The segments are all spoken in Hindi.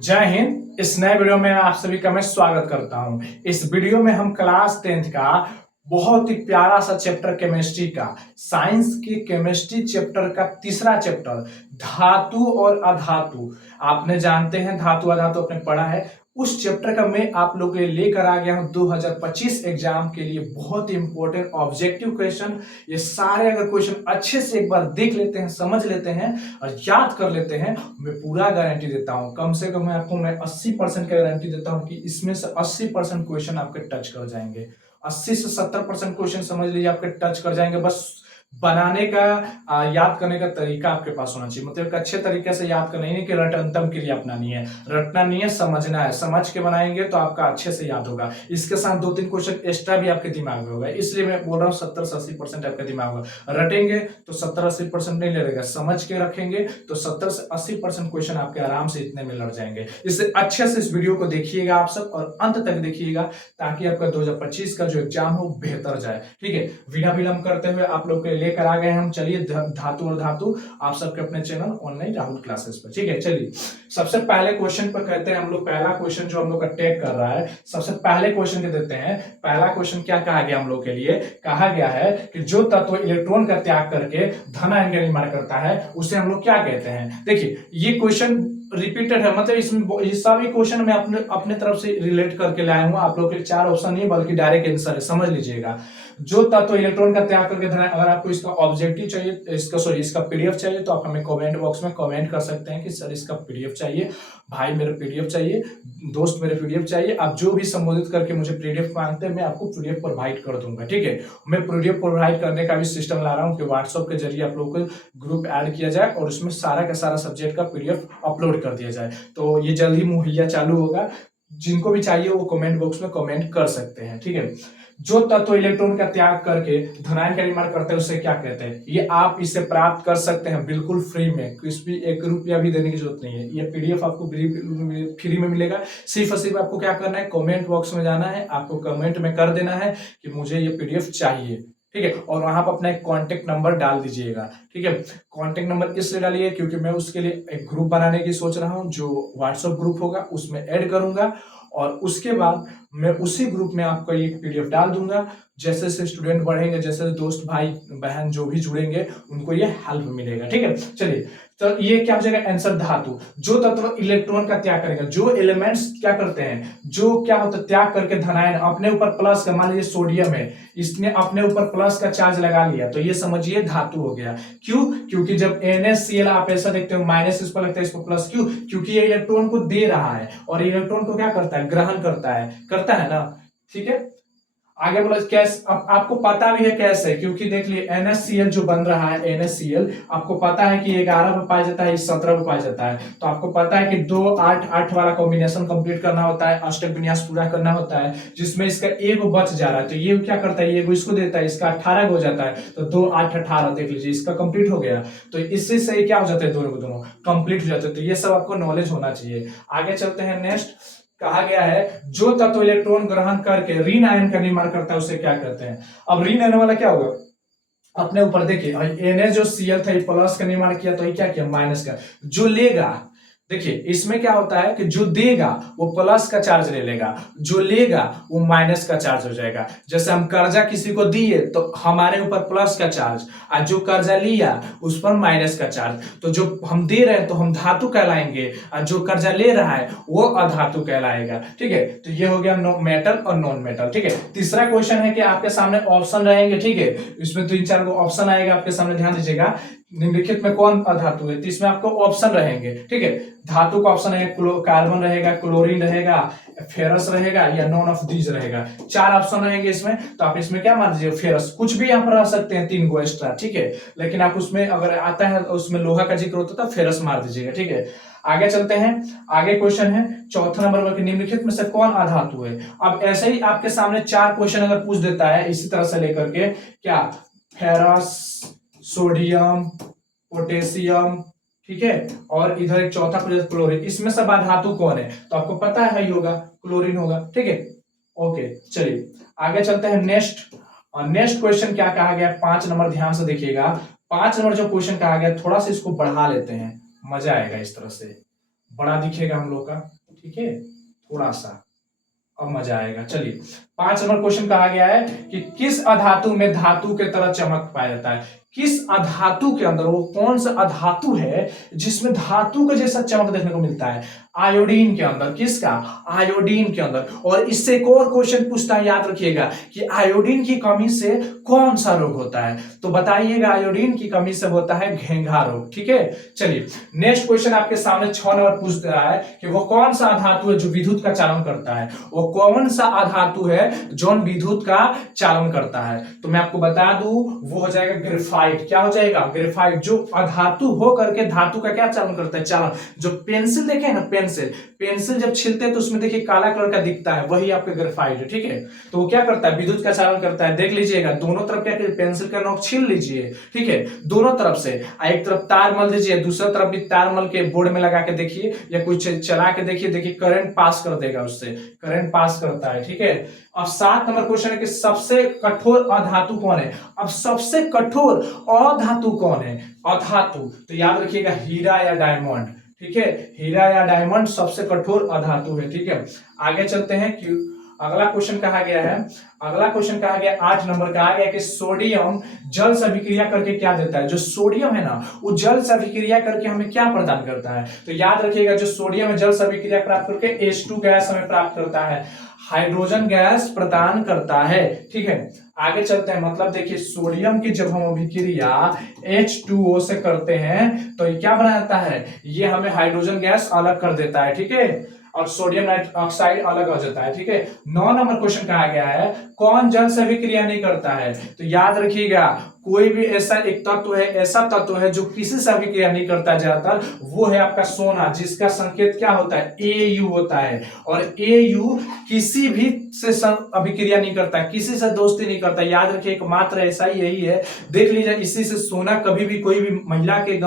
जय हिंद। इस नए वीडियो में आप सभी का मैं स्वागत करता हूं। इस वीडियो में हम क्लास 10th का बहुत ही प्यारा सा चैप्टर केमिस्ट्री का, साइंस की केमिस्ट्री चैप्टर का तीसरा चैप्टर धातु और अधातु। आपने जानते हैं धातु अधातु आपने पढ़ा है। उस चैप्टर का मैं आप लोगों के लिए लेकर आ गया हूं 2025 एग्जाम के लिए बहुत ही इंपॉर्टेंट ऑब्जेक्टिव क्वेश्चन। ये सारे अगर क्वेश्चन अच्छे से एक बार देख लेते हैं, समझ लेते हैं और याद कर लेते हैं, मैं पूरा गारंटी देता हूं, कम से कम मैं 80% की गारंटी देता हूं कि इसमें से 80% क्वेश्चन आपके टच कर जाएंगे। 80 से 70% क्वेश्चन समझ लीजिए आपके टच कर जाएंगे। बस बनाने का याद करने का तरीका आपके पास होना चाहिए, मतलब एक अच्छे तरीके से याद करना, नहीं कि रटंतम के लिए अपनानी है, रटना नहीं है, समझना है। समझ के बनाएंगे तो आपका अच्छे से याद होगा। इसके साथ 2-3 क्वेश्चन एक्स्ट्रा भी आपके दिमाग में होगा, इसलिए मैं बोल रहा हूँ 70 से 80% आपका दिमाग होगा। रटेंगे तो 70-80% नहीं लगेगा, समझ के रखेंगे तो 70 से 80% क्वेश्चन आपके आराम से इतने में लड़ जाएंगे। इससे अच्छे से इस वीडियो को देखिएगा आप सब और अंत तक देखिएगा, ताकि आपका 2025 का जो एग्जाम हो बेहतर जाए। ठीक है, बिना विलंब करते हुए आप लोग के लेकर आ गए हम। चलिए धातु और धातु आप सबके अपने चैनल ऑनलाइन राहुल क्लासेस पर। ठीक है, चलिए सबसे पहले क्वेश्चन पर कहते हैं हम लोग। पहला क्वेश्चन जो हम लोग का टैग कर रहा है, सबसे पहले क्वेश्चन के देते हैं। पहला क्वेश्चन क्या कहा गया हम लोग के लिए? कहा गया है कि जो तत्व इलेक्ट्रॉन का त्याग करके धन आयन का निर्माण करता है उसे हम लोग क्या कहते हैं। देखिए ये क्वेश्चन रिपीटेड है, मतलब इसमें ये सभी क्वेश्चन मैं अपने अपने तरफ से रिलेट करके लाया हूं। आप लोग के 4 ऑप्शन नहीं बल्कि डायरेक्ट आंसर है, समझ लीजिएगा। जो तत्व इलेक्ट्रॉन का त्याग करके धन, अगर आपको इसका ऑब्जेक्टिव चाहिए, इसका पीडीएफ चाहिए तो आप हमें कमेंट बॉक्स में कमेंट कर सकते हैं कि सर इसका पीडीएफ चाहिए, भाई मेरे पीडीएफ चाहिए, दोस्त मेरे पीडीएफ चाहिए। आप जो भी संबोधित करके मुझे पीडीएफ मांगते हैं मैं आपको पीडीएफ प्रोवाइड कर दूंगा। ठीक है, मैं पीडीएफ प्रोवाइड करने का भी सिस्टम ला रहा हूँ कि व्हाट्सएप के जरिए आप लोगों को ग्रुप ऐड किया जाए और उसमें सारा का सारा सब्जेक्ट का पीडीएफ अपलोड कर दिया जाए। तो ये जल्दी मुहैया चालू होगा, जिनको भी चाहिए वो कमेंट बॉक्स में कमेंट कर सकते हैं। ठीक है, जो तत्व इलेक्ट्रॉन का त्याग करके धनायन का निर्माण करते हैं उसे क्या कहते हैं? ये आप इसे प्राप्त कर सकते हैं बिल्कुल फ्री में, कुछ भी 1 रुपया भी देने की जरूरत नहीं है। ये पीडीएफ आपको फ्री में मिलेगा। सिर्फ और सिर्फ आपको क्या करना है, कमेंट बॉक्स में जाना है, आपको कमेंट में कर देना है कि मुझे ये पीडीएफ चाहिए। ठीक है, और वहां पर अपना एक कॉन्टेक्ट नंबर डाल दीजिएगा। ठीक है, कॉन्टेक्ट नंबर इसलिए डालिए क्योंकि मैं उसके लिए एक ग्रुप बनाने की सोच रहा हूं, जो व्हाट्सएप ग्रुप होगा उसमें ऐड करूंगा और उसके बाद मैं उसी ग्रुप में आपको एक पीडीएफ डाल दूंगा। जैसे जैसे स्टूडेंट बढ़ेंगे, जैसे दोस्त भाई बहन जो भी जुड़ेंगे उनको ये हेल्प मिलेगा। ठीक है, चलिए तो ये क्या हो जाएगा आंसर? धातु जो तत्व इलेक्ट्रॉन का त्याग करेगा, जो एलिमेंट्स क्या करते हैं, जो क्या होता है त्याग करके धनायन अपने ऊपर प्लस का, मान लीजिए सोडियम है, इसने अपने ऊपर प्लस का चार्ज लगा लिया तो ये समझिए धातु हो गया। क्यों? क्योंकि जब NaCl आप ऐसा देखते हो माइनस इस पर लगता है, इस पर प्लस, क्यों? क्योंकि ये इलेक्ट्रॉन को दे रहा है और इलेक्ट्रॉन को क्या करता है, ग्रहण करता है ना। ठीक है, आगे बोला कैसे, अब आपको पता भी है कैसे, क्योंकि देख लिए NaCl जो बन रहा है, NaCl आपको पता है कि 11 पे पाया जाता है, 17 पे पाया जाता है। तो आपको पता है कि 2 8 8 वाला कॉम्बिनेशन कंप्लीट करना होता है, अष्टक विन्यास पूरा करना होता है, जिसमें इसका एगो बच जा रहा है तो ये क्या करता है, एगो इसको देता है, इसका 18 हो जाता है तो 2 8 18 देख लीजिए इसका कंप्लीट हो गया। तो इससे सही क्या हो जाता है, दोनों को दोनों कंप्लीट हो जाते हैं। तो ये सब आपको नॉलेज होना चाहिए। आगे चलते हैं नेक्स्ट। कहा गया है जो तत्व इलेक्ट्रॉन ग्रहण करके ऋण आयन का निर्माण करता है उसे क्या कहते हैं? अब ऋण आयन वाला क्या होगा अपने ऊपर देखिए, Na जो Cl था प्लस का निर्माण किया तो ये क्या किया, माइनस का। जो लेगा, देखिए इसमें क्या होता है कि जो देगा वो प्लस का चार्ज ले लेगा, जो लेगा वो माइनस का चार्ज हो जाएगा। जैसे हम कर्जा किसी को दिए तो हमारे ऊपर प्लस का चार्ज, और जो कर्जा लिया उस पर माइनस का चार्ज। तो जो हम दे रहे हैं तो हम धातु कहलाएंगे और जो कर्जा ले रहा है वो अधातु कहलाएगा। ठीक है, तो ये हो गया मेटल और नॉन मेटल। ठीक है, तीसरा क्वेश्चन है कि आपके सामने ऑप्शन रहेंगे। ठीक है, इसमें 3-4 को ऑप्शन आएगा आपके सामने, ध्यान दीजिएगा निम्नलिखित में कौन अधातु है, तो इसमें आपको ऑप्शन रहेंगे। ठीक है, धातु का ऑप्शन है कार्बन रहेगा, क्लोरीन रहेगा, फेरस रहेगा या नॉन ऑफ दीज रहेगा। 4 ऑप्शन रहेंगे इसमें, तो आप इसमें क्या मान लीजिए फेरस, कुछ भी यहाँ पर रह सकते हैं 3 गो एक्स्ट्रा। ठीक है, लेकिन आप उसमें अगर आता है उसमें लोहा का जिक्र होता है फेरस मार दीजिएगा। ठीक है, आगे चलते हैं। आगे क्वेश्चन है चौथा नंबर पर, निम्नलिखित में से कौन अधातु है? अब ऐसे ही आपके सामने 4 क्वेश्चन अगर पूछ देता है इसी तरह से लेकर के, क्या फेरस, सोडियम, पोटेशियम, ठीक है, और इधर एक चौथा क्लोरीन, इसमें सब धातु कौन है? तो आपको पता है होगा क्लोरीन होगा। ठीक है, ओके चलिए आगे चलते हैं नेक्स्ट। और नेक्स्ट क्वेश्चन क्या कहा गया, 5 नंबर, ध्यान से देखिएगा। 5 नंबर जो क्वेश्चन कहा गया, थोड़ा सा इसको बढ़ा लेते हैं, मजा आएगा इस तरह से। बड़ा दिखेगा हम लोग का, ठीक है, थोड़ा सा, अब मजा आएगा। चलिए 5 नंबर क्वेश्चन कहा गया है कि किस अधातु में धातु के तरह चमक पाया जाता है। किस अधातु के अंदर, वो कौन सा अधातु है जिसमें धातु के जैसा चमक देखने को मिलता है? आयोडीन के अंदर। किसका? आयोडीन के अंदर। और इससे एक और क्वेश्चन पूछता है, याद रखिएगा, कि आयोडीन की कमी से कौन सा रोग होता है? तो बताइएगा, आयोडीन की कमी से होता है घेंघा रोग, ठीक है। चलिए नेक्स्ट क्वेश्चन आपके सामने 6 नंबर पूछ रहा है कि वो कौन सा अधातु है जो विद्युत का चालन करता है? वो कौन सा अधातु है जो विद्युत का चालन करता है? तो मैं आपको बता दूं, वो हो जाएगा ग्रेफाइट। क्या हो जाएगा? ग्रेफाइट, जो अधातु हो करके धातु का क्या चालन करता है? चालन। जो पेंसिल देखे ना, पेंसिल, पेंसिल जब छीलते हैं तो उसमें देखिए काला कलर का दिखता है, वही आपका ग्रेफाइट है, ठीक है। तो वो क्या करता है? विद्युत का चालन करता है। देख लीजिएगा, दोनों तरफ क्या करिए, पेंसिल का नोक छील लीजिए, ठीक है, दोनों तरफ से। एक तरफ तार मल दीजिए, दूसरा तरफ भी तार मल के बोर्ड में लगा के देखिए, या कुछ चला के देखिए, देखिए करंट पास कर देगा, उससे करंट पास करता है, ठीक है। अब 7 नंबर क्वेश्चन है कि सबसे कठोर अधातु कौन है? अब सबसे कठोर अधातु कौन है? अधातु, तो याद रखिएगा, हीरा या डायमंड, ठीक है, हीरा या डायमंड सबसे कठोर अधातु है, ठीक है। आगे चलते हैं कि अगला क्वेश्चन कहा गया है, अगला क्वेश्चन कहा गया 8 नंबर कहा गया कि सोडियम जल से अभिक्रिया करके क्या देता है? जो सोडियम है ना, वो जल से अभिक्रिया करके हमें क्या प्रदान करता है? तो याद रखिएगा, जो सोडियम है जल से अभिक्रिया प्राप्त करके H2 गैस हमें प्राप्त करता है, हाइड्रोजन गैस प्रदान करता है, ठीक है। आगे चलते हैं, मतलब देखिए, सोडियम की जब हम अभिक्रिया H2O से करते हैं तो ये क्या बनाता है? ये हमें हाइड्रोजन गैस अलग कर देता है, ठीक है, और सोडियम ऑक्साइड अलग हो जाता है, ठीक है। 9 नंबर क्वेश्चन कहा गया है, कौन जल से अभिक्रिया नहीं करता है? तो याद रखिएगा, कोई भी ऐसा एक तत्व है, ऐसा तत्व है जो किसी से अभिक्रिया नहीं करता ज्यादातर, वो है आपका सोना, जिसका संकेत क्या होता है? AU होता है। और AU किसी भी से अभिक्रिया नहीं करता, किसी से दोस्ती नहीं करता, याद रखिए, एकमात्र ऐसा ही यही है। देख लीजिए, इसी से सोना कभी भी कोई भी महिला के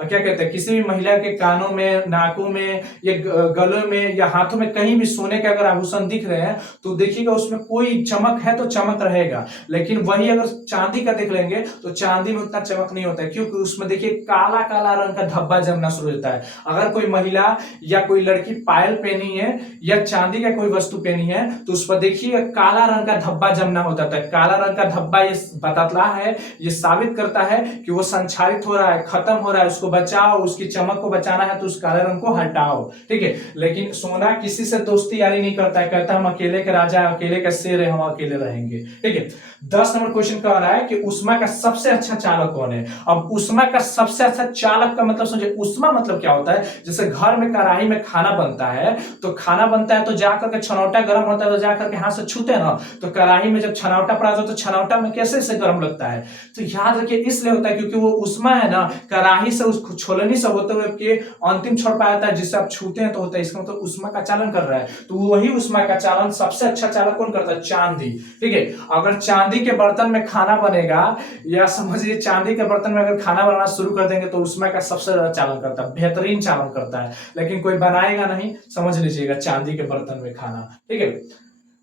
क्या कहते हैं, किसी भी महिला के कानों में, नाकों में, या गलों में, या हाथों में, कहीं भी सोने के अगर आभूषण दिख रहे हैं तो देखिएगा उसमें कोई चमक है तो चमक रहेगा। लेकिन वही अगर चांदी का देख लेंगे तो चांदी में उतना चमक नहीं होता है, क्योंकि उसमें देखिए काला काला रंग का धब्बा जमना शुरू होता है। अगर कोई महिला या कोई लड़की पायल पहनी है या चांदी का कोई वस्तु पहनी है तो उस पर देखिए काला रंग का धब्बा जमना होता है। काला रंग का धब्बा ये बताता है, ये साबित करता है कि वो संचारित हो रहा है, खत्म हो रहा है, उसको बचाओ, उसकी चमक को बचाना है तो उस काले रंग को हटाओ, ठीक है। लेकिन सोना किसी से दोस्ती यारी नहीं करता है, कहता है हम अकेले के राजा, अकेले के शेर है, हम अकेले रहेंगे, ठीक है। 10 नंबर क्वेश्चन कह रहा है कि उष्मा का सबसे अच्छा चालक कौन है? अब उष्मा का सबसे अच्छा चालक का मतलब समझे, उष्मा मतलब क्या होता है? जैसे घर में कढ़ाई में खाना बनता है, तो खाना बनता है तो जाकर के छनौटा गर्म होता है तो जाकर के हाथ से छूते हैं ना, तो कढ़ाई में जब छनौटा पड़ा तो छनौटा में कैसे से गर्म लगता है? तो याद रखिए, इसलिए होता है क्योंकि वो उष्मा है ना, कढ़ाई से उस छोलनी से होते हुए के अंतिम छोर पाया जाता है, जिससे आप छूते हैं तो होता है, इसका मतलब उष्मा का चालन कर रहा है। तो वही उष्मा का चालन सबसे अच्छा चालक कौन करता है? चांदी, ठीक है। अगर चांदी के बर्तन में खाना बनेगा, या समझिए चांदी के बर्तन में अगर खाना बनाना शुरू कर देंगे तो उष्मा का सबसे ज्यादा चालन करता है, बेहतरीन चालन करता है। लेकिन कोई बनाएगा नहीं, समझ लीजिएगा, चांदी के बर्तन में खाना, ठीक है,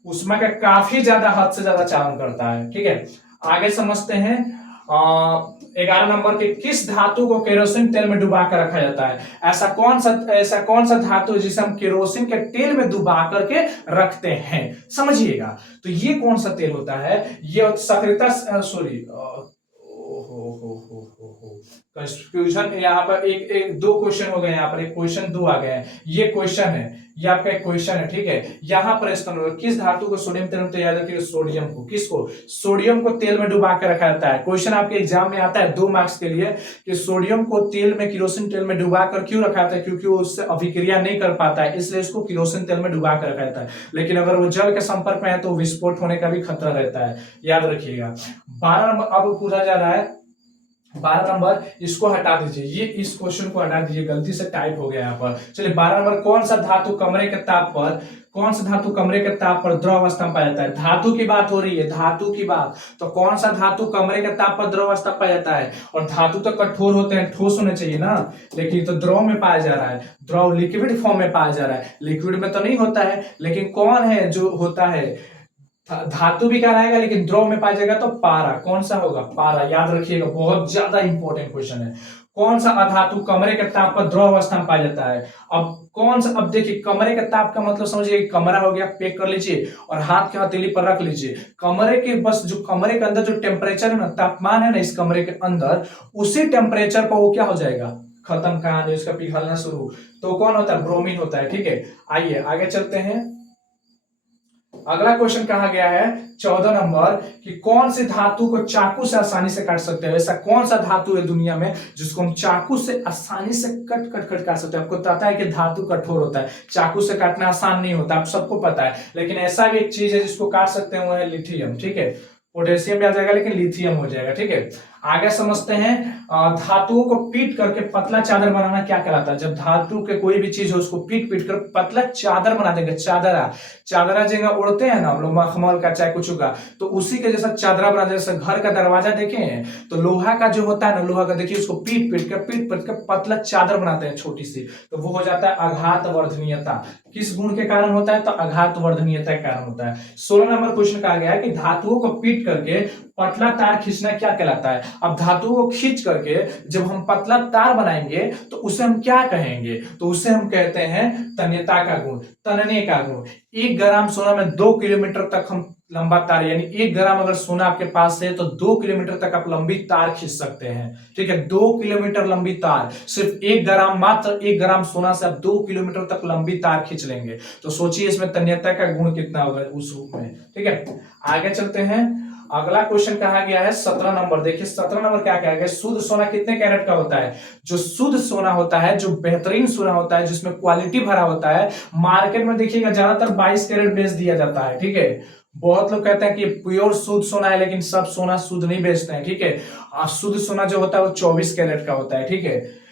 उष्मा का काफी ज्यादा, हद से ज्यादा चालन करता है, ठीक है। आगे समझते हैं 11 नंबर के, किस धातु को केरोसिन तेल में डुबा कर रखा जाता है? ऐसा कौन सा धातु है जिसे हम केरोसिन के तेल में डुबा करके रखते हैं? समझिएगा, तो ये कौन सा तेल होता है? ये सक्रियता, सॉरी, कंफ्यूजन, यहाँ पर एक दो क्वेश्चन हो गए, यहाँ पर एक क्वेश्चन दो आ गए हैं, ये क्वेश्चन है, ये आपका एक क्वेश्चन है, ठीक है। यहाँ पर किस धातु को सोडियम तेल में तैयार रखिए? सोडियम को। किसको? सोडियम को तेल में डुबा के रखा जाता है। क्वेश्चन आपके एग्जाम में आता है 2 मार्क्स के लिए कि सोडियम को तेल में, केरोसिन तेल में डुबा कर क्यों रखा जाता है? क्योंकि वो उससे अभिक्रिया नहीं कर पाता है, इसलिए इसको केरोसिन तेल में डुबा कर रखा जाता है। लेकिन अगर वो जल के संपर्क में है तो विस्फोट होने का भी खतरा रहता है, याद रखिएगा। 12 नंबर अब पूछा जा रहा है, 12 नंबर, इसको हटा दीजिए, ये इस क्वेश्चन को हटा दीजिए, गलती से टाइप हो गया यहाँ पर। चलिए 12 नंबर, कौन सा धातु कमरे के ताप पर द्रव अवस्था में पाया जाता है? धातु की बात हो रही है, धातु की बात, तो कौन सा धातु कमरे के ताप पर द्रव अवस्था पाया जाता है? और धातु तो कठोर होते हैं, ठोस होने चाहिए ना, लेकिन तो द्रव में पाया जा रहा है, द्रव लिक्विड फॉर्म में पाया जा रहा है, लिक्विड में तो नहीं होता है। लेकिन कौन है जो होता है? धातु भी कहलाएगा लेकिन द्रव में पाया जाएगा तो पारा। कौन सा होगा? पारा, याद रखिएगा, बहुत ज्यादा इंपॉर्टेंट क्वेश्चन है। कौन सा अधातु कमरे के ताप पर द्रव अवस्था में पाया जाता है? अब देखिए, कमरे के ताप का मतलब समझिए, कमरा हो गया, पैक कर लीजिए और हाथ के हथेली पर रख लीजिए। कमरे के बस जो कमरे के अंदर जो टेम्परेचर है ना, तापमान है ना इस कमरे के अंदर, उसी टेम्परेचर पर वो क्या हो जाएगा, खत्म कहानी, उसका पिघलना शुरू। तो कौन होता है? ब्रोमीन होता है। ठीक है, आइए आगे चलते हैं। अगला क्वेश्चन कहा गया है 14 नंबर कि कौन सी धातु को चाकू से आसानी से काट सकते हैं? ऐसा कौन सा धातु है दुनिया में जिसको हम चाकू से आसानी से कट कट कट काट सकते हैं? आपको पता है कि धातु कठोर होता है, चाकू से काटना आसान नहीं होता, आप सबको पता है, लेकिन ऐसा भी एक चीज है जिसको काट सकते हैं, वो है लिथियम। ठीक है, पोटेशियम भी आ जाएगा लेकिन लिथियम हो जाएगा। ठीक है, आगे समझते हैं। धातुओं को पीट करके पतला चादर बनाना क्या कहलाता है? जब धातु के कोई भी चीज हो उसको पीट पीट कर पतला चादर बना देंगे, चादरा जगह उड़ते हैं ना हम लोग, मखमल का चाहे कुछ का, तो उसी के जैसा चादरा बना देंगे। जैसे घर का दरवाजा देखे हैं तो लोहा का जो होता है ना, लोहा का देखिए, उसको पीट पीट कर पतला चादर बनाते हैं छोटी सी, तो वो हो जाता है आघात वर्धनीयता। किस गुण के कारण होता है? तो आघात वर्धनीयता के कारण होता है। 16 नंबर क्वेश्चन कहा गया है कि धातुओं को पीट करके पतला तार खींचना क्या कहलाता है? अब धातुओं को खींच करके जब हम पतला तार बनाएंगे तो उसे हम क्या कहेंगे? तो उसे हम कहते हैं तन्यता का गुण, तनने का गुण। 1 ग्राम सोना में 2 किलोमीटर तक हम लंबा तार, यानी 1 ग्राम अगर सोना आपके पास है तो 2 किलोमीटर तक आप लंबी तार खींच सकते हैं। ठीक है, 2 किलोमीटर लंबी तार, सिर्फ 1 ग्राम, मात्र 1 ग्राम सोना से आप 2 किलोमीटर तक लंबी तार खींच लेंगे। तो सोचिए इसमें तन्यता का गुण कितना होगा उस रूप में। ठीक है, आगे चलते हैं। अगला क्वेश्चन कहा गया है 17 नंबर। देखिए 17 नंबर क्या कहा गया? शुद्ध सोना कितने कैरेट का होता है? जो शुद्ध सोना होता है, जो बेहतरीन सोना होता है, जिसमें क्वालिटी भरा होता है, मार्केट में देखिएगा ज्यादातर 22 कैरेट बेच दिया जाता है। ठीक है, बहुत लोग कहते हैं कि प्योर शुद्ध सोना है, लेकिन सब सोना शुद्ध नहीं बेचते हैं। ठीक है, शुद्ध सोना जो होता है वो 24 कैरेट का होता है। ठीक है,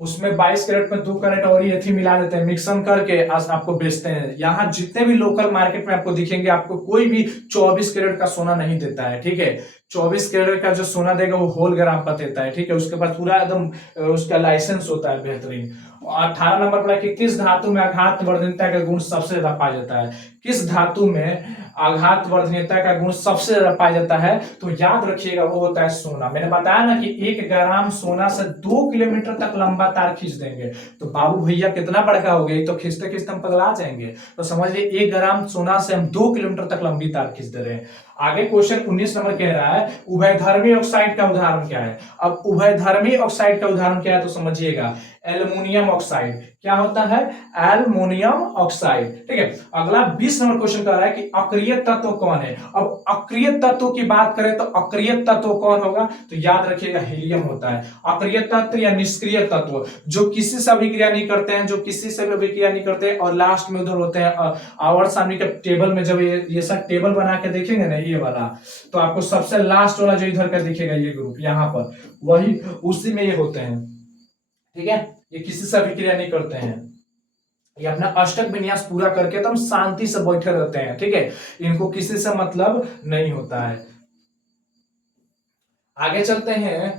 उसमें 22 कैरेट में 2 कैरेट और एथी मिला देते हैं, मिक्सन करके आज आपको बेचते हैं। यहाँ जितने भी लोकल मार्केट में आपको दिखेंगे, आपको कोई भी 24 कैरेट का सोना नहीं देता है। ठीक है, 24 कैरेट का जो सोना देगा वो होल ग्राम पर देता है। ठीक है, उसके पास पूरा एकदम उसका लाइसेंस होता है बेहतरीन। 18 नंबर पर कि किस धातु में आघात वर्धनीयता का गुण सबसे ज्यादा पाया जाता है? किस धातु में आघात वर्धनीयता का गुण सबसे ज्यादा पाया जाता है? तो याद रखिएगा वो होता है सोना। मैंने बताया ना कि 1 ग्राम सोना से 2 किलोमीटर तक लंबा तार खींच देंगे, तो बाबू भैया कितना बड़का हो गया, तो खींचते खींचते हम पगला जाएंगे। तो समझिए 1 ग्राम सोना से हम 2 किलोमीटर तक लंबी तार खींच दे रहे हैं। आगे क्वेश्चन 19 नंबर कह रहा है उभयधर्मी ऑक्साइड का उदाहरण क्या है? अब उभयधर्मी ऑक्साइड का उदाहरण क्या है तो समझिएगा, एल्युमिनियम ऑक्साइड। क्या होता है? Aluminium oxide. ठीक है, अगला 20 नंबर क्वेश्चन कह रहा है कि अक्रिय तत्व कौन है? अब अक्रिय तत्व की बात करें तो अक्रिय तत्व कौन होगा? तो याद रखिएगा हीलियम होता है। अक्रिय तत्व या निष्क्रिय तत्व, जो किसी से अभिक्रिया नहीं करते हैं, जो किसी से भी अभिक्रिया नहीं करते, और लास्ट में उधर होते हैं आवर्त सारणी के टेबल में। जब ये सब टेबल बना के देखेंगे ना ये वाला, तो आपको सबसे लास्ट वाला जो इधर का दिखेगा ये ग्रुप यहाँ पर, वही उसी में ये होते हैं। ठीक है, ये किसी से अभिक्रिया नहीं करते हैं, ये अपना अष्टक विन्यास पूरा करके एकदम शांति से बैठे रहते हैं। ठीक है, इनको किसी से मतलब नहीं होता है। आगे चलते हैं।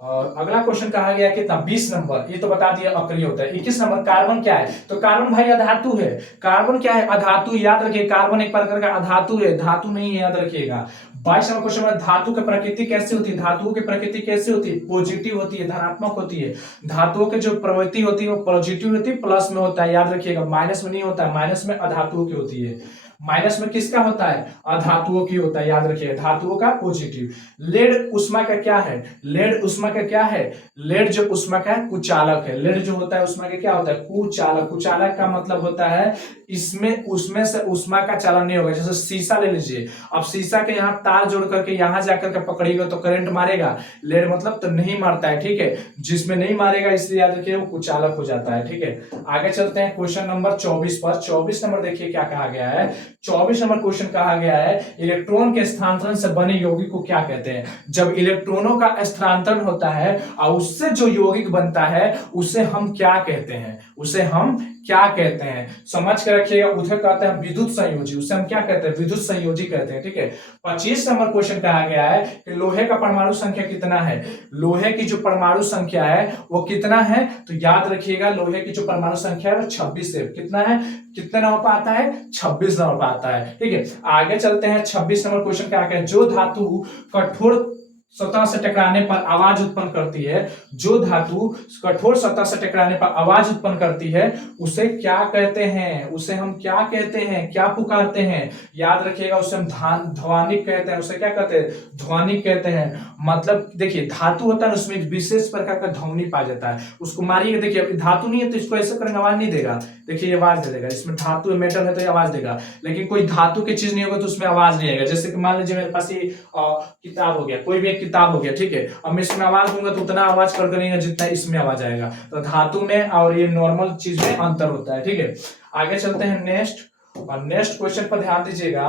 अगला क्वेश्चन कहा गया कितना? 20 नंबर, ये तो बता दिया अक्रिय होता है। 21 नंबर कार्बन क्या है? तो कार्बन भाई अधातु है। कार्बन क्या है? अधातु। याद रखिए कार्बन एक प्रकार का अधातु है, धातु नहीं है, याद रखिएगा। 22 नंबर क्वेश्चन में धातु की प्रकृति कैसी होती है? धातुओं की प्रकृति कैसी होती है? पॉजिटिव होती है, धनात्मक होती है। धातुओं की जो प्रवृत्ति होती है वो पॉजिटिव होती है, प्लस में होता है, याद रखिएगा, माइनस में नहीं होता है। माइनस में अधातुओं की होती है, माइनस में किसका होता है? अधातुओं की होता है, याद रखिए, धातुओं का पॉजिटिव। लेड उष्मा का क्या है? लेड उष्मा का क्या है? लेड जो उष्मा का है कुचालक है। लेड जो होता है उष्मा का क्या होता है? कुचालक। कुचालक का मतलब होता है इसमें उसमें से उष्मा का चालन नहीं होगा। जैसे शीशा ले लीजिए, अब शीशा के यहाँ तार जोड़ करके यहाँ जाकर के पकड़िएगा तो करंट मारेगा, लेड मतलब तो नहीं मारता है। ठीक है, जिसमें नहीं मारेगा इसलिए याद रखिए वो कुचालक हो जाता है। ठीक है, आगे चलते हैं क्वेश्चन नंबर 24 पर। 24 नंबर देखिए क्या कहा गया है। 24 नंबर क्वेश्चन कहा गया है इलेक्ट्रॉन के स्थानांतरण से बने यौगिक को क्या कहते हैं? जब इलेक्ट्रॉनों का स्थानांतरण होता है और उससे जो यौगिक बनता है उसे हम क्या कहते हैं? उसे हम क्या कहते हैं? समझ के रखिएगा, उसे कहते हैं विद्युत संयोजी। उसे हम क्या कहते हैं? विद्युत संयोजी कहते हैं। ठीक है, 25 नंबर क्वेश्चन कहा गया है कि लोहे का परमाणु संख्या कितना है? लोहे की जो परमाणु संख्या है वो कितना है? तो याद रखिएगा लोहे की जो परमाणु संख्या है वो 26 है। कितना है? कितने नंबर पर आता है? 26 नंबर पर आता है। ठीक है, आगे चलते हैं। 26 नंबर क्वेश्चन क्या है? जो धातु कठोर सतह से टकराने पर आवाज उत्पन्न करती है, जो धातु कठोर सतह से टकराने पर आवाज उत्पन्न करती है, उसे क्या कहते हैं, उसे हम क्या कहते हैं, क्या पुकारते हैं? याद रखिएगा, उसे हम ध्वनिक कहते हैं। उसे क्या कहते हैं? ध्वनिक कहते हैं। मतलब देखिए, धातु होता है उसमें एक विशेष प्रकार का ध्वनि पाया जाता है, उसको मारिएगा, देखिए धातु नहीं है तो इसको ऐसे करेंगे आवाज नहीं देगा, देखिए ये आवाज दे देगा। इसमें धातु मेटल है तो ये आवाज देगा, लेकिन कोई धातु की चीज नहीं होगा तो उसमें आवाज नहीं आएगा। जैसे कि मान लीजिए मेरे पास ये किताब हो गया, कोई भी एक किताब हो गया, ठीक है, अब मैं इसमें आवाज दूंगा तो उतना आवाज कर नहीं जितना इसमें आवाज आएगा। तो धातु में और ये नॉर्मल चीज में अंतर होता है, ठीक है। आगे चलते हैं नेक्स्ट, और नेक्स्ट क्वेश्चन पर ध्यान दीजिएगा।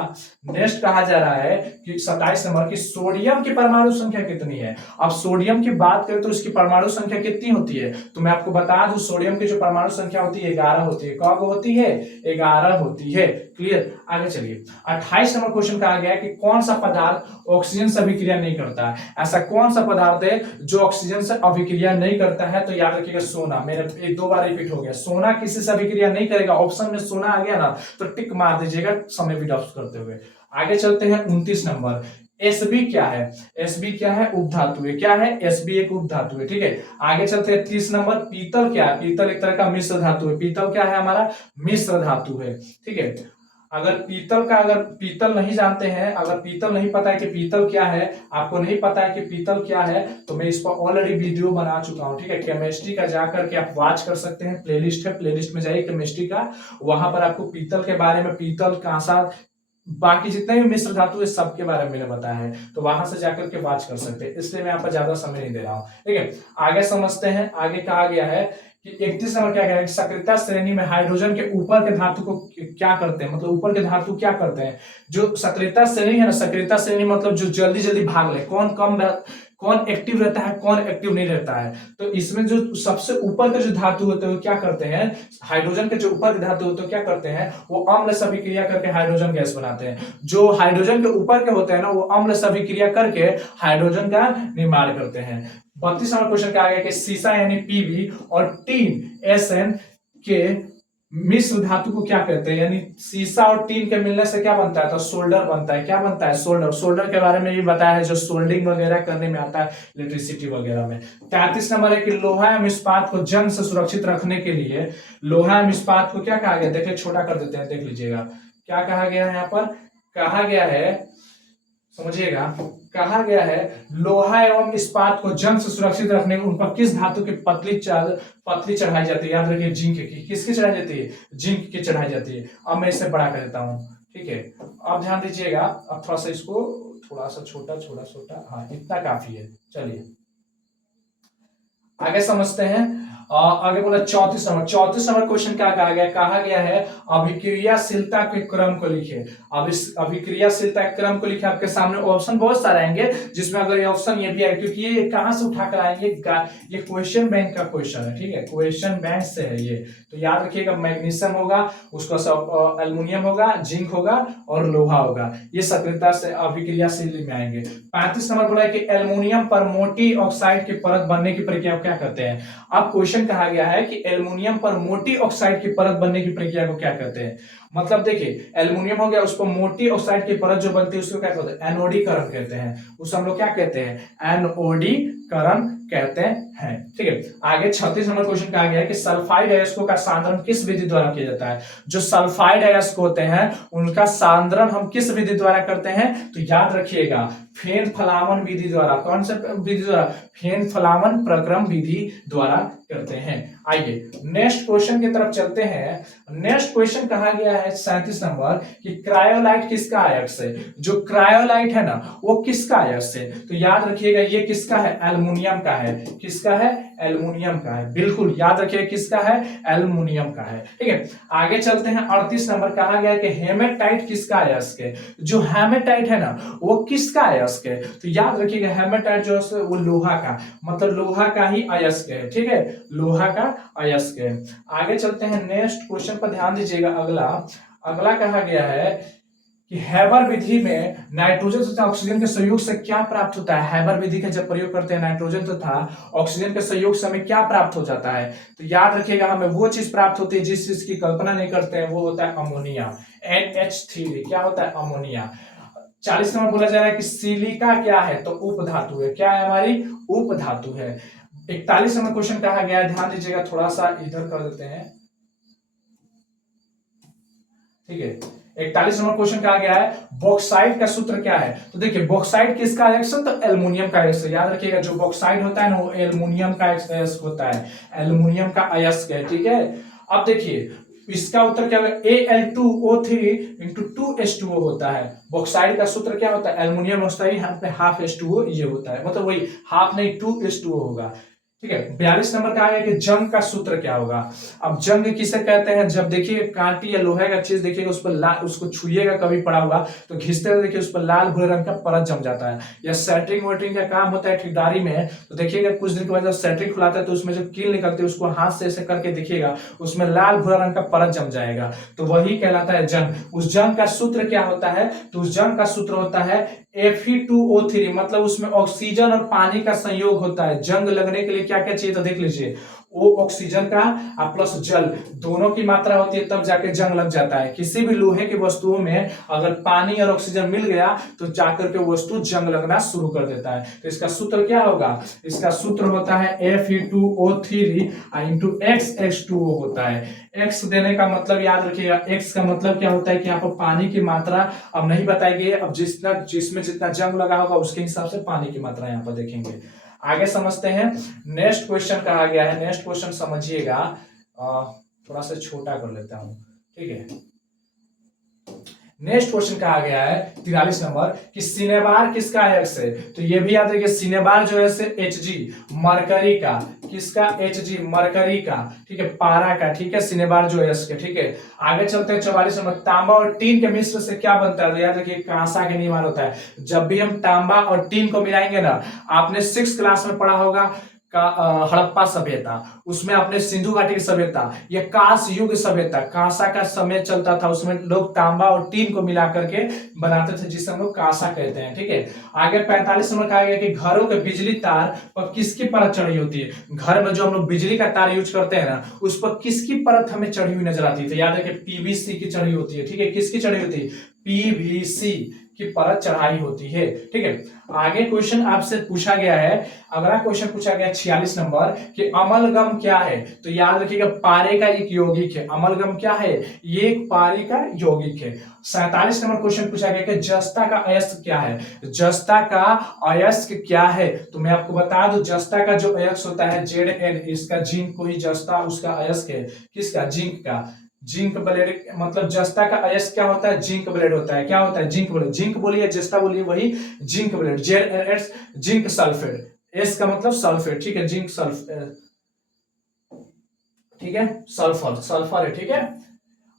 नेक्स्ट कहा जा रहा है कि 27 नंबर की सोडियम की परमाणु संख्या कितनी है। अब सोडियम की बात करें तो इसकी परमाणु संख्या कितनी होती है, तो मैं आपको बता दूं, सोडियम की जो परमाणु संख्या होती है 11 होती है। कब होती है? 11 होती है। क्लियर? आगे चलिए, 28 नंबर क्वेश्चन कहा गया है कि कौन सा पदार्थ ऑक्सीजन से अभिक्रिया नहीं करता है। ऐसा कौन सा पदार्थ है जो ऑक्सीजन से अभिक्रिया नहीं करता है? तो याद रखिएगा सोना। मेरे एक दो बार रिपीट हो गया, सोना किसी से अभिक्रिया नहीं करेगा। ऑप्शन में सोना आ गया ना तो टिक मार दीजिएगा समय भी डॉप्स करते हुए। आगे चलते हैं 29 नंबर, एसबी क्या है? एसबी क्या है? उपधातु है। क्या है? एसबी एक उपधातु है, ठीक है। आगे चलते हैं 30 नंबर, पीतल क्या है? पीतल एक तरह का मिश्र धातु है। पीतल क्या है? हमारा मिश्र धातु है, ठीक है। अगर पीतल नहीं जानते हैं, अगर पीतल नहीं पता है कि पीतल क्या है, आपको नहीं पता है कि पीतल क्या है, तो मैं इस पर ऑलरेडी वीडियो बना चुका हूं, ठीक है। केमिस्ट्री का जाकर के आप वॉच कर सकते हैं, प्लेलिस्ट है, प्लेलिस्ट में जाइए केमिस्ट्री का, वहां पर आपको पीतल के बारे में, पीतल कांसा, बाकी जितने भी मिश्र धातु है सबके बारे में मैंने बताया है, तो वहां से जाकर के वॉच कर सकते हैं, इसलिए मैं यहाँ पर ज्यादा समय नहीं दे रहा हूँ, ठीक है। आगे समझते हैं। आगे कहा गया है कि 31 नंबर क्या कह रहा है, सक्रियता श्रेणी में हाइड्रोजन के ऊपर के धातु को क्या करते हैं, मतलब ऊपर के धातु क्या करते हैं? जो सक्रियता श्रेणी है ना, सक्रियता श्रेणी मतलब जो जल्दी जल्दी भाग ले, कौन एक्टिव रहता है, कौन एक्टिव नहीं रहता है। तो इसमें जो सबसे ऊपर के जो धातु होते हैं वो क्या करते हैं, हाइड्रोजन के जो ऊपर के धातु होते हैं क्या करते हैं, वो अम्ल से अभिक्रिया करके हाइड्रोजन गैस बनाते हैं। जो हाइड्रोजन के ऊपर के होते हैं ना, वो अम्ल से अभिक्रिया करके हाइड्रोजन का निर्माण करते हैं। 32 नंबर क्वेश्चन क्या आ गया कि सीसा यानी पीबी और टीन एसएन के मिश्र धातु को क्या कहते हैं? यानी सीसा और टीन के मिलने से क्या बनता है? तो सोल्डर बनता है। क्या बनता है? सोल्डर। सोल्डर के बारे में भी बताया है, जो सोल्डिंग वगैरह करने में आता है, इलेक्ट्रिसिटी वगैरह में। 33 नंबर है कि लोहा एवं इस्पात को जंग से सुरक्षित रखने के लिए लोहा एवं इस्पात को क्या कहा गया? देखिए छोटा कर देते हैं, देख लीजिएगा क्या कहा गया है। यहाँ पर कहा गया है, समझिएगा, कहा गया है लोहा एवं इस्पात को जंग से सुरक्षित रखने उन पर किस धातु की पतली चढ़ाई जाती है? याद रखिए जिंक की। किसकी चढ़ाई जाती है? जिंक की चढ़ाई जाती है। अब मैं इसे बड़ा कर देता हूं, ठीक है। अब ध्यान दीजिएगा, अब थोड़ा सा इसको थोड़ा सा छोटा, हाँ इतना काफी है। चलिए आगे समझते हैं। आगे बोला 34 नंबर। 34 नंबर क्वेश्चन क्या कहा गया? कहा गया है अभिक्रियाशीलता के क्रम को लिखे। अब इस अभिक्रियाशीलता के क्रम को लिखे, आपके सामने ऑप्शन बहुत सारे आएंगे, जिसमें अगर ये ऑप्शन ये भी है, क्योंकि ये कहां से उठा कर आएंगे, ये क्वेश्चन बैंक का क्वेश्चन है, ठीक है, क्वेश्चन बैंक से है ये। तो याद रखिएगा, मैग्नीशियम होगा, उसका एल्युमिनियम होगा, जिंक होगा और लोहा होगा, ये सक्रियता से अभिक्रियाशील में आएंगे। 35 नंबर बोला है कि एल्युमिनियम पर मोटी ऑक्साइड की परत बनने की प्रक्रिया को क्या कहते हैं? अब क्वेश्चन कहा गया है कि एल्युमिनियम पर मोटी ऑक्साइड की परत बनने की प्रक्रिया को क्या कहते हैं? मतलब देखिए, एल्युमिनियम हो गया, उस पर मोटी ऑक्साइड की परत जो बनती है उसको क्या कहते हैं? एनोडीकरण कहते हैं। उसे हम लोग क्या कहते हैं? एनोडीकरण कहते हैं, ठीक है। आगे 36 नंबर क्वेश्चन कहा गया है कि सल्फाइड अयस्कों का सांद्रण किस विधि द्वारा किया जाता है? जो सल्फाइड अयस्क होते हैं उनका सांद्रण हम किस विधि द्वारा करते हैं? तो याद रखिएगा, फेन फलावन विधि द्वारा। कौन सा विधि द्वारा? फेन फलावन प्रक्रम विधि द्वारा करते हैं। आइए नेक्स्ट क्वेश्चन की तरफ चलते हैं। नेक्स्ट क्वेश्चन कहा गया है 37 नंबर कि क्रायोलाइट किसका अयस्क है? जो क्रायोलाइट है ना, वो किसका अयस्क है? तो याद रखिएगा, ये किसका है? एल्युमिनियम का है। किसका है? एल्युमिनियम का है। बिल्कुल याद रखिए, किसका है? एल्युमिनियम का है, ठीक है। आगे चलते हैं। 38 नंबर कहा गया कि हेमेटाइट किसका अयस्क है? जो हेमेटाइट है ना, वो किसका अयस्क है? तो याद रखिएगा, हेमेटाइट जो है वो लोहा का, मतलब लोहा का ही अयस्क है, ठीक है, लोहा का अयस्क है। आगे चलते हैं नेक्स्ट क्वेश्चन पर ध्यान दीजिएगा। अगला कहा गया है कि हैबर विधि में नाइट्रोजन तथा ऑक्सीजन के संयोग से क्या प्राप्त होता है? हैबर विधि का जब प्रयोग करते हैं नाइट्रोजन तथा ऑक्सीजन के संयोग से हमें क्या प्राप्त हो जाता है? तो याद रखिएगा, हमें वो चीज प्राप्त होती है जिस चीज की कल्पना नहीं करते हैं, वो होता है अमोनिया, NH3। क्या होता है? अमोनिया। 40 नंबर बोला जा रहा है कि सिलिका क्या है, तो उपधातु है। क्या है हमारी? उपधातु है। 41 नंबर क्वेश्चन कहा गया है, ध्यान दीजिएगा, थोड़ा सा इधर कर देते हैं, ठीक है। 41 नंबर क्वेश्चन कहा गया है बॉक्साइट का सूत्र क्या है। तो देखिए बॉक्साइट किसका अयस्क, तो एल्युमिनियम का अयस्क। याद रखिएगा जो बॉक्साइट होता है ना वो एल्युमिनियम का अयस्क होता है, एल्युमिनियम का अयस्क है, ठीक है। अब देखिए इसका उत्तर क्या होगा, Al2O3 इंटू 2H2O होता है। बॉक्साइट का सूत्र क्या होता है, एल्युमिनियम होता है, यहाँ पे हाफ H2O ये होता है, मतलब वही हाफ नहीं 2H2O होगा, ठीक है। 42 नंबर का है कि जंग का सूत्र क्या होगा। अब जंग किसे कहते हैं, जब देखिए कांटी या लोहे का चीज देखिएगा उस पर लाल, उसको छुइएगा कभी पड़ा हुआ तो घिसते हुए देखिए उस पर लाल भूरे रंग का परत जम जाता है। या सेटरिंग वेटरिंग का काम होता है ठेकेदारी में, तो देखिएगा कुछ दिन के बाद जब सेटरिंग खुलाता है तो उसमें जो कील निकलती है उसको हाथ से ऐसे करके देखिएगा उसमें लाल भूरा रंग का परत जम जाएगा, तो वही कहलाता है जंग। उस जंग का सूत्र क्या होता है, तो उस जंग का सूत्र होता है Fe2O3, मतलब उसमें ऑक्सीजन और पानी का संयोग होता है। जंग लगने के लिए क्या क्या चाहिए, तो देख लीजिए वो ऑक्सीजन का प्लस जल दोनों की मात्रा होती है, तब जाके जंग लग जाता है। किसी भी लोहे की वस्तुओं में अगर पानी और ऑक्सीजन मिल गया तो जाकर के वस्तु जंग लगना शुरू कर देता है। तो इसका सूत्र क्या होगा, इसका सूत्र होता है Fe2O3 इंटू X होता है। एक्स देने का मतलब याद रखिएगा, एक्स का मतलब क्या होता है कि यहाँ पर पानी की मात्रा अब नहीं बताई गई है, अब जिसमें जितना जंग लगा होगा उसके हिसाब से पानी की मात्रा यहाँ पर देखेंगे। आगे समझते हैं, नेक्स्ट क्वेश्चन कहा गया है, नेक्स्ट क्वेश्चन समझिएगा, थोड़ा सा छोटा कर लेता हूं, ठीक है। नेक्स्ट क्वेश्चन कहा गया है 43 नंबर कि सिनेबार किसका अयस्क है, तो ये भी याद रखिए सिनेबार जो है Hg मरकरी का, किसका, Hg मरकरी का, ठीक है, पारा का, ठीक है, सिनेबार जो अयस्क है, ठीक है। आगे चलते हैं 44 नंबर, तांबा और टीन के मिश्र से क्या बनता है, तो याद रखिए कांसा के निर्माण होता है। जब भी हम तांबा और टीन को मिलाएंगे ना, आपने 6th क्लास में पढ़ा होगा हड़प्पा सभ्यता, उसमें आपने सिंधु घाटी की सभ्यता या कांस युग सभ्यता, कांसा का समय चलता था, उसमें लोग तांबा और टीन को मिला करके बनाते थे जिसे हम लोग कांसा कहते हैं, ठीक है। आगे 45 नंबर कहा गया कि घरों के बिजली तार पर किसकी परत चढ़ी होती है। घर में जो हम लोग बिजली का तार यूज करते हैं ना, उस पर किसकी परत हमें चढ़ी हुई नजर आती है, तो याद है कि पीवीसी की चढ़ी होती है, ठीक है। किसकी चढ़ी होती है, पीवीसी की परत चढ़ाई होती है, ठीक है। आगे क्वेश्चन आपसे पूछा गया है, अगला क्वेश्चन पूछा गया 46 नंबर कि अमलगम क्या है, तो याद रखिएगा पारे का एक यौगिक है। अमलगम क्या है, ये एक पारे का यौगिक है। 47 नंबर क्वेश्चन पूछा गया कि जस्ता का अयस्क क्या है। जस्ता का अयस्क क्या है, तो मैं आपको बता दूं जस्ता का जो अयस्क होता है Zn, इसका जिंक को ही जस्ता उसका अयस्क है, किसका, जिंक का। जिंक ब्लेड मतलब जस्ता का अयस्क क्या होता है, जिंक ब्लेड होता है। क्या होता है, जिंक ब्लेड। जिंक बोलिए जस्ता बोलिए वही zinc blende, Zn zinc sulphate, S का मतलब सल्फेट, ठीक है, जिंक सल्फेट, ठीक है, सल्फर, सल्फर है, ठीक है।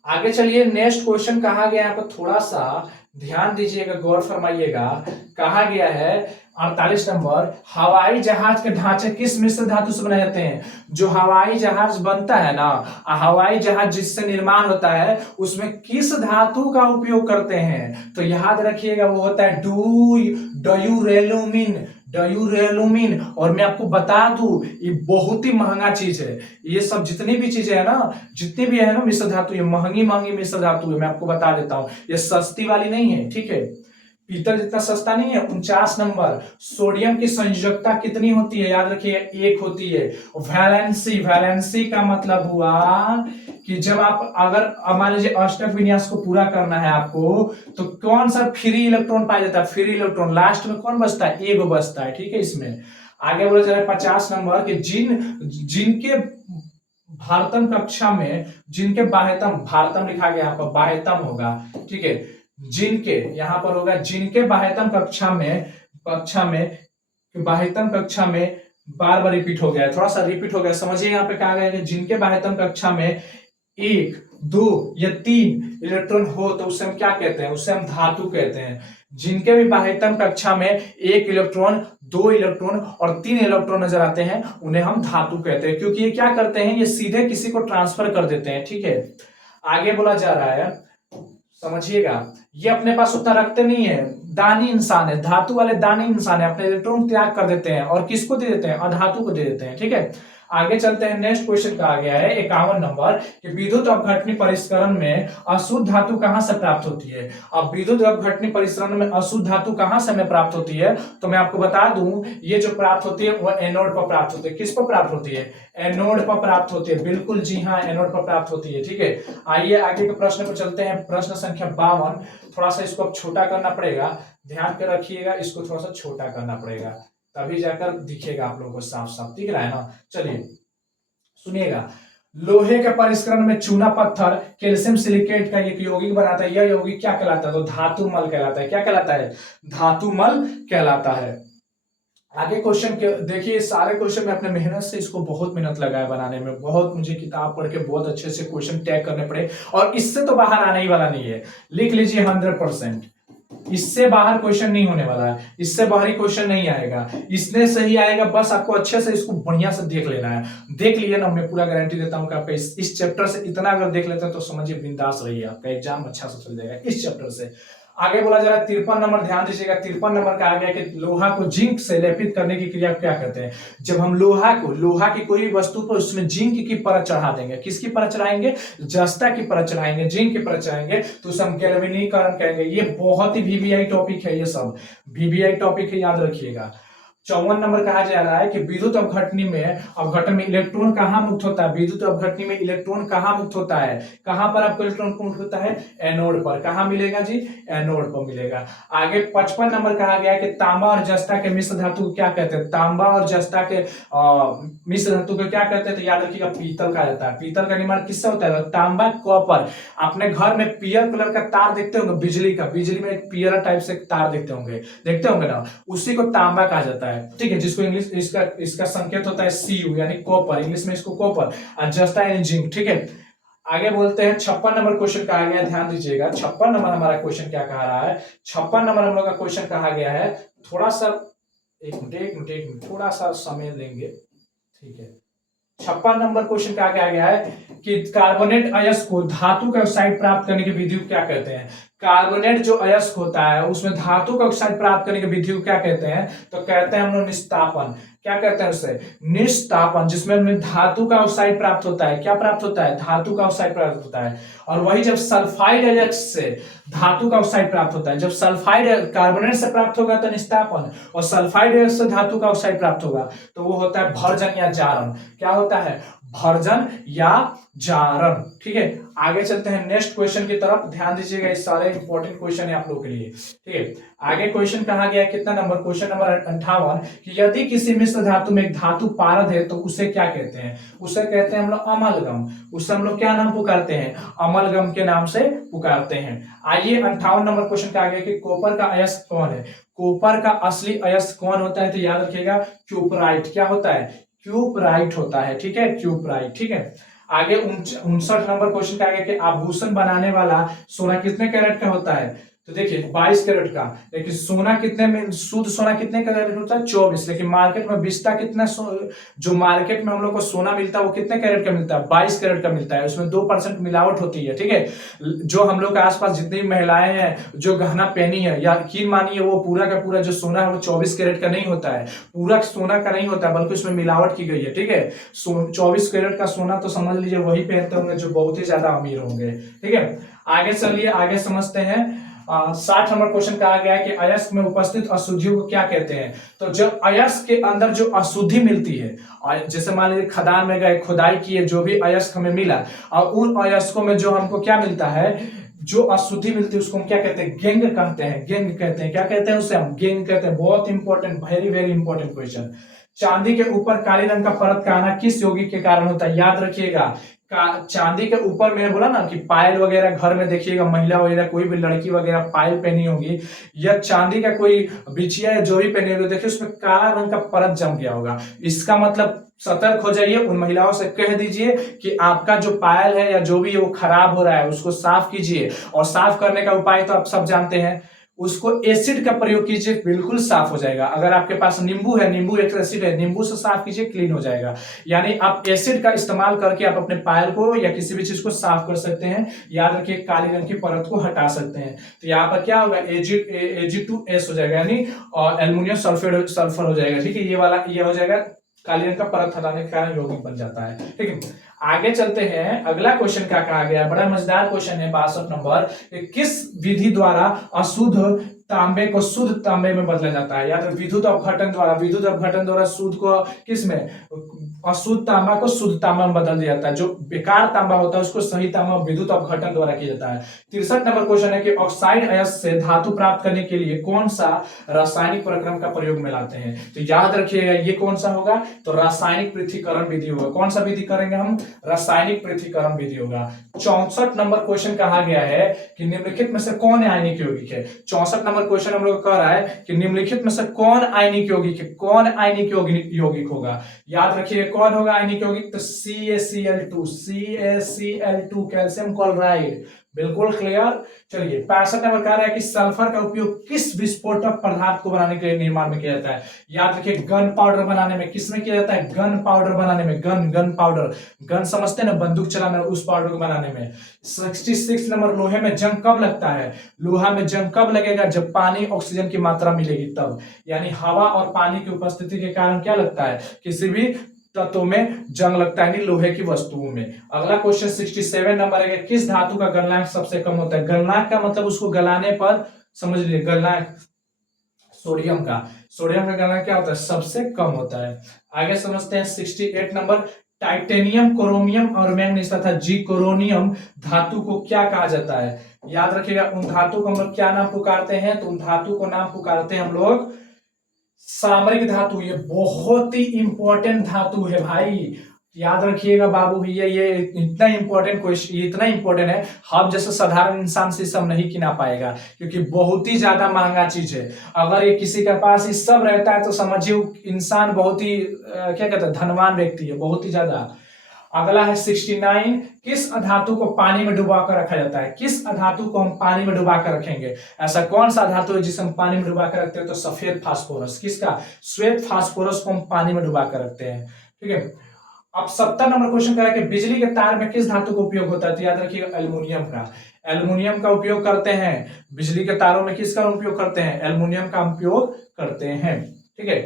आगे चलिए, नेक्स्ट क्वेश्चन कहा गया, यहाँ पर थोड़ा सा ध्यान दीजिएगा, गौर फरमाइएगा। कहा गया है 48 नंबर, हवाई जहाज के ढांचे किस मिश्र धातु से बनाए जाते हैं। जो हवाई जहाज बनता है ना, हवाई जहाज जिससे निर्माण होता है उसमें किस धातु का उपयोग करते हैं, तो याद रखिएगा वो होता है ड्यूरेलुमिन, ड्यूरेलुमिन। और मैं आपको बता दूं ये बहुत ही महंगा चीज है, ये सब जितनी भी चीजें है ना, जितनी भी है ना मिश्र धातु, ये महंगी महंगी मिश्र धातु है, मैं आपको बता देता हूं, ये सस्ती वाली नहीं है, ठीक है। पीतल जितना सस्ता नहीं है। 49 नंबर, सोडियम की संयोजकता कितनी होती है, याद रखिए 1 होती है। वैलेंसी, वैलेंसी का मतलब हुआ कि जब आप अगर मान लीजिए अष्टक विन्यास को पूरा करना है आपको, तो कौन सा फ्री इलेक्ट्रॉन पाया जाता है, फ्री इलेक्ट्रॉन, लास्ट में कौन बचता है, एगो बचता है, ठीक है। इसमें आगे बोला जा रहा है 50 नंबर कि जिनके भारतम कक्षा में, जिनके बाह्यतम, भारतम लिखा गया यहाँ पर बाह्यतम होगा, ठीक है, जिनके यहाँ पर होगा जिनके बाह्यतम कक्षा में बाह्यतम कक्षा में, बार बार रिपीट हो गया, थोड़ा सा रिपीट हो गया, समझिए। यहाँ पे कहा गया कि जिनके बाह्यतम कक्षा में 1, 2 या 3 इलेक्ट्रॉन हो तो उसे हम क्या कहते हैं, उसे हम धातु कहते हैं। जिनके भी बाह्यतम कक्षा में 1 इलेक्ट्रॉन, 2 इलेक्ट्रॉन और 3 इलेक्ट्रॉन नजर आते हैं उन्हें हम धातु कहते हैं, क्योंकि ये क्या करते हैं, ये सीधे किसी को ट्रांसफर कर देते हैं, ठीक है। आगे बोला जा रहा है, समझिएगा, ये अपने पास उतना रखते नहीं है, दानी इंसान है, धातु वाले दानी इंसान है, अपने इलेक्ट्रॉन त्याग कर देते हैं और किसको दे देते हैं, अधातु को दे देते हैं, ठीक है। आगे चलते हैं, नेक्स्ट क्वेश्चन का आ गया है 51 नंबर कि विद्युत अपघटनी परिष्करण में अशुद्ध धातु कहां से प्राप्त होती है। अब विद्युत अपघटनी परिष्करण में अशुद्ध धातु कहां से हमें प्राप्त होती है, तो मैं आपको बता दूं ये जो प्राप्त होती है वो एनोड पर प्राप्त होती है। किस पर प्राप्त होती है, एनोड पर प्राप्त होती है, बिल्कुल जी हाँ, एनोड पर प्राप्त होती है। ठीक है, आइए आगे के प्रश्न पर चलते हैं, प्रश्न संख्या 52। थोड़ा सा इसको अब छोटा करना पड़ेगा, ध्यान कर रखिएगा, इसको थोड़ा सा छोटा करना पड़ेगा तभी जाकर दिखेगा आप लोगों को साफ साफ, दिख रहा है ना। चलिए सुनिएगा, लोहे के परिष्करण में चूना पत्थर कैल्शियम सिलिकेट का एक यौगिक बनाता है, यह यौगिक क्या कहलाता है, तो धातु मल कहलाता है। क्या कहलाता है, धातु मल कहलाता है। आगे क्वेश्चन देखिए, सारे क्वेश्चन में अपने मेहनत से इसको बहुत मेहनत लगाया बनाने में, बहुत मुझे किताब पढ़ के बहुत अच्छे से क्वेश्चन टैग करने पड़े, और इससे तो बाहर आने ही वाला नहीं है, लिख लीजिए 100%। इससे बाहर क्वेश्चन नहीं होने वाला है, इससे बाहरी क्वेश्चन नहीं आएगा, इसने सही आएगा, बस आपको अच्छे से इसको बढ़िया से देख लेना है। देख लिए ना, मैं पूरा गारंटी देता हूं कि आपका इस चैप्टर से इतना अगर देख लेते हैं तो समझिए बिंदास रहिए, आपका एग्जाम अच्छा से चल जाएगा इस चैप्टर से। आगे बोला जा रहा है 53 नंबर, ध्यान दीजिएगा, 53 नंबर का आ गया कि लोहा को जिंक से लेपित करने की क्रिया क्या कहते हैं। जब हम लोहा की कोई वस्तु पर उसमें जिंक की परत चढ़ा देंगे, किसकी परत चढ़ाएंगे, जस्ता की परत चढ़ाएंगे, जिंक की परत चढ़ाएंगे, तो उसे हम गैल्वेनीकरण कहेंगे। ये बहुत ही वीवीआई टॉपिक है, ये सब वीवीआई टॉपिक है, याद रखिएगा। 54 नंबर कहा जा रहा है कि विद्युत अपघटनी में इलेक्ट्रॉन कहां मुक्त होता है, विद्युत अपघटनी में इलेक्ट्रॉन कहां मुक्त होता है, कहां पर आपको इलेक्ट्रॉन मुक्त होता है, एनोड पर। कहां मिलेगा जी, एनोड पर मिलेगा। आगे 55 नंबर कहा गया है कि तांबा और जस्ता के मिश्र धातु को क्या कहते हैं, तांबा और जस्ता के मिश्र धातु को क्या कहते हैं, तो याद रखिएगा पीतल कहा जाता है। पीतल का निर्माण किससे होता है, तांबा कॉपर। अपने घर में पीयर कलर का तार देखते होंगे, बिजली का, बिजली में एक पीयर टाइप से तार देखते होंगे ना, उसी को तांबा कहा जाता है। ठीक है, जिसको इंग्लिश इसका संकेत होता है Cu यानी कॉपर, इंग्लिश में इसको कॉपर, और जस्ता यानी जिंक। ठीक है, आगे बोलते हैं 56 नंबर क्वेश्चन कहा गया, ध्यान दीजिएगा 56 नंबर हमारा क्वेश्चन क्या कहा रहा है। 56 नंबर हम लोग का क्वेश्चन कहा गया है, थोड़ा सा एक मिनट थोड़ा सा समय लेंगे। ठीक है, 56 नंबर क्वेश्चन कहा गया है कि कार्बोनेट अयस्क को धातु का ऑक्साइड प्राप्त करने की विधि को क्या कहते हैं। कार्बोनेट जो अयस्क होता है उसमें धातु का ऑक्साइड प्राप्त करने की विधि को क्या कहते हैं, तो कहते हैं हम लोग निस्तापन। क्या कहते हैं उसे, निस्तापन, जिसमें हमें धातु का ऑक्साइड प्राप्त होता है। क्या प्राप्त होता है, धातु का ऑक्साइड प्राप्त होता है। और वही जब सल्फाइड अयस्क से धातु का ऑक्साइड प्राप्त होता है, जब सल्फाइड कार्बोनेट से प्राप्त होगा तो निस्तापन, और सल्फाइड अयस्क से धातु का ऑक्साइड प्राप्त होगा तो वो होता है भर्जन या जारण। क्या होता है, भर्जन या जारण। ठीक है, आगे चलते हैं नेक्स्ट क्वेश्चन की तरफ, ध्यान दीजिएगा, इस सारे इंपॉर्टेंट क्वेश्चन है आप लोगों के लिए। ठीक है, आगे क्वेश्चन कहा गया कितना नंबर, क्वेश्चन नंबर 58 कि यदि किसी मिश्र धातु में एक धातु पारद है तो उसे क्या कहते हैं, उसे कहते हैं हम लोग अमलगम। उसे हम लोग क्या नाम पुकारते हैं, अमलगम के नाम से पुकारते हैं। आइए 58 नंबर क्वेश्चन का आगे कि कॉपर का अयस्क कौन है। कॉपर का असली अयस्क कौन होता है, तो याद रखिएगा क्यूपराइट। क्या होता है, क्यूपराइट होता है। ठीक है, क्यूपराइट। ठीक है, आगे 59 नंबर क्वेश्चन का आगे कि आभूषण बनाने वाला सोना कितने कैरेट का होता है, तो देखिए 22 कैरेट का। लेकिन सोना कितने में, शुद्ध सोना कितने कैरेट होता है, 24। लेकिन मार्केट में बिस्ता कितना, जो मार्केट में हम लोग को सोना मिलता है वो कितने कैरेट का मिलता है, 22 कैरेट का मिलता है। उसमें 2% मिलावट होती है। ठीक है, जो हम लोग के आसपास जितनी महिलाएं हैं जो गहना पहनी है, या यकीन मानिए वो पूरा का पूरा जो सोना है वो 24 कैरेट का नहीं होता है, पूरा सोना का नहीं होता है, बल्कि उसमें मिलावट की गई है। ठीक है, 24 कैरेट का सोना तो समझ लीजिए वही पहनते होंगे जो बहुत ही ज्यादा अमीर होंगे। ठीक है, आगे चलिए, आगे समझते हैं। 60 नंबर क्वेश्चन कहा गया है कि अयस्क में उपस्थित अशुद्धियों को क्या कहते हैं। तो जब अयस्क के अंदर जो अशुद्धि मिलती है, जैसे मान लीजिए खदान में गए, खुदाई किए, जो भी अयस्क हमें मिला, और उन अयस्कों में जो हमको क्या मिलता है, जो अशुद्धि मिलती है उसको हम क्या कहते हैं, गेंग कहते हैं। गेंग कहते हैं, क्या कहते हैं उसे हम, गेंग कहते हैं। बहुत important, very very important question. चांदी के ऊपर काले रंग का परत का आना किस यौगिक के कारण होता है, याद रखिएगा। चांदी के ऊपर मैंने बोला ना कि पायल वगैरह घर में देखिएगा, महिला वगैरह कोई भी लड़की वगैरह पायल पहनी होगी, या चांदी का कोई बिछिया या जो भी पहनी होगी, देखिए उसमें काला रंग का परत जम गया होगा। इसका मतलब सतर्क हो जाइए, उन महिलाओं से कह दीजिए कि आपका जो पायल है या जो भी है वो खराब हो रहा है, उसको साफ कीजिए। और साफ करने का उपाय तो आप सब जानते हैं, उसको एसिड का प्रयोग कीजिए, बिल्कुल साफ हो जाएगा। अगर आपके पास नींबू है, नींबू एक एसिड है, नींबू से साफ कीजिए, क्लीन हो जाएगा। यानी आप एसिड का इस्तेमाल करके आप अपने पायल को या किसी भी चीज को साफ कर सकते हैं। याद रखिए, काली रंग की परत को हटा सकते हैं। तो यहाँ पर क्या होगा, Ag2S हो जाएगा, यानी एल्युमिनियम सल्फर हो जाएगा। ठीक है, ये वाला ये हो जाएगा काले रंग का परत हटाने के कारण यौगिक बन जाता है। ठीक है, आगे चलते हैं। अगला क्वेश्चन क्या कहा गया है, बड़ा मजेदार क्वेश्चन है 62 नंबर। किस विधि द्वारा अशुद्ध तांबे को शुद्ध तांबे में बदला जाता है? या तो विद्युत अपघटन द्वारा, विद्युत अपघटन द्वारा शुद्ध को किस में, अशुद्ध तांबा को शुद्ध तांबा में बदल दिया जाता है। जो बेकार तांबा होता है उसको सही तांबा विद्युत अपघटन द्वारा किया जाता है। 63 नंबर क्वेश्चन है कि ऑक्साइड अयस्क से धातु प्राप्त करने के लिए कौन सा रासायनिक प्रक्रम का प्रयोग में लाते हैं? तो याद रखिएगा ये कौन सा होगा, तो रासायनिक पृथक्करण विधि होगा। कौन सा विधि करेंगे हम, रासायनिक पृथक्करण विधि होगा। 64 नंबर क्वेश्चन कहा गया है कि निम्नलिखित में से कौन आयनिक यौगिक है? 64 नंबर क्वेश्चन हम लोग कह रहा है कि निम्नलिखित में से कौन आयनिक यौगिक है, कौन आयनिक यौगिक होगा? याद रखिए कौन होगा आयनिक यौगिक, तो CaCl2, CaCl2 कैल्शियम क्लोराइड। बिल्कुल क्लियर। चलिए 65 नंबर कह रहा है कि सल्फर का उपयोग किस विस्फोटक पदार्थ को बनाने के निर्माण में किया जाता है? याद रखिए गन पाउडर बनाने में, किसमें किया जाता है, गन पाउडर बनाने में। गन पाउडर, गन समझते हैं ना, बंदूक चलाना, उस पाउडर को बनाने में। 66 नंबर, लोहे में जंग कब लगता है? लोहा में जंग कब लगेगा, जब पानी ऑक्सीजन की मात्रा मिलेगी तब। यानी हवा और पानी की उपस्थिति के कारण क्या लगता है, किसी भी तत्वों में जंग लगता है, नहीं लोहे की वस्तुओं में। अगला क्वेश्चन 67 नंबर है, किस धातु का गलनांक सबसे कम होता है? गलनांक का मतलब उसको गलाने पर समझ लीजिए, गलनांक सोडियम का गलनांक क्या होता है, सबसे कम होता है। आगे समझते हैं 68 नंबर, टाइटेनियम, क्रोमियम और मैग्नीज तथा जीकोरोनियम धातु को क्या कहा जाता है? याद रखिएगा उन धातु को हम लोग क्या नाम पुकारते हैं, तो उन धातु को नाम पुकारते हैं हम लोग सामरिक धातु। ये बहुत ही इंपॉर्टेंट धातु है भाई, याद रखिएगा बाबू भैया, ये इतना इंपॉर्टेंट क्वेश्चन, इतना इंपॉर्टेंट है, हम जैसे साधारण इंसान से सब नहीं किना पाएगा, क्योंकि बहुत ही ज्यादा महंगा चीज है। अगर ये किसी के पास ये सब रहता है तो समझिए इंसान बहुत ही क्या कहते हैं, धनवान व्यक्ति है, बहुत ही ज्यादा। अगला है 69, किस धातु को पानी में डुबा कर रखा जाता है? किस धातु को हम पानी में डुबा कर रखेंगे? ऐसा कौन सा धातु है जिसे हम पानी में डुबा कर रखते हैं? तो सफेद फास्फोरस। किसका? श्वेत फास्फोरस को हम पानी में डुबा कर रखते हैं। ठीक है, अब 70 नंबर क्वेश्चन कह रहा है कि बिजली के तार में किस धातु का उपयोग होता है? तो याद रखिएगा एल्युमिनियम का। एल्युमिनियम का उपयोग करते हैं बिजली के तारों में। किसका उपयोग करते हैं? एल्युमिनियम का उपयोग करते हैं। ठीक है,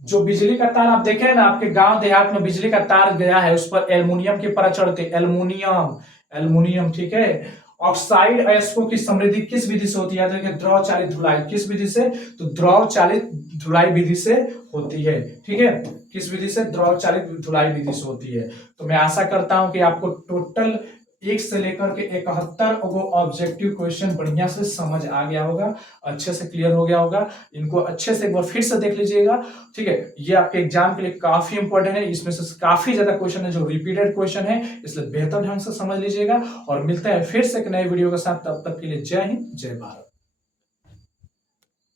जो बिजली का तार आप देखे ना, आपके गांव देहात में बिजली का तार गया है, उस पर एल्युमिनियम की परत चढ़ती है, एल्युमिनियम। ठीक है, ऑक्साइड अयस्कों की समृद्धि किस विधि से होती है? द्रव चालित धुलाई। किस विधि से? तो द्रव चालित धुलाई विधि से होती है। ठीक है, किस विधि से? द्रव चालित धुलाई विधि से होती है। तो मैं आशा करता हूं कि आपको टोटल 1 से लेकर के 71 ऑब्जेक्टिव क्वेश्चन बढ़िया से समझ आ गया होगा, अच्छे से क्लियर हो गया होगा। इनको अच्छे से एक बार फिर से देख लीजिएगा। ठीक है, ये आपके एग्जाम के लिए काफी इंपॉर्टेंट है, इसमें से काफी ज्यादा क्वेश्चन है जो रिपीटेड क्वेश्चन है, इसलिए बेहतर ढंग से समझ लीजिएगा। और मिलते हैं फिर से एक नए वीडियो के साथ, तब तक के लिए जय हिंद, जय भारत।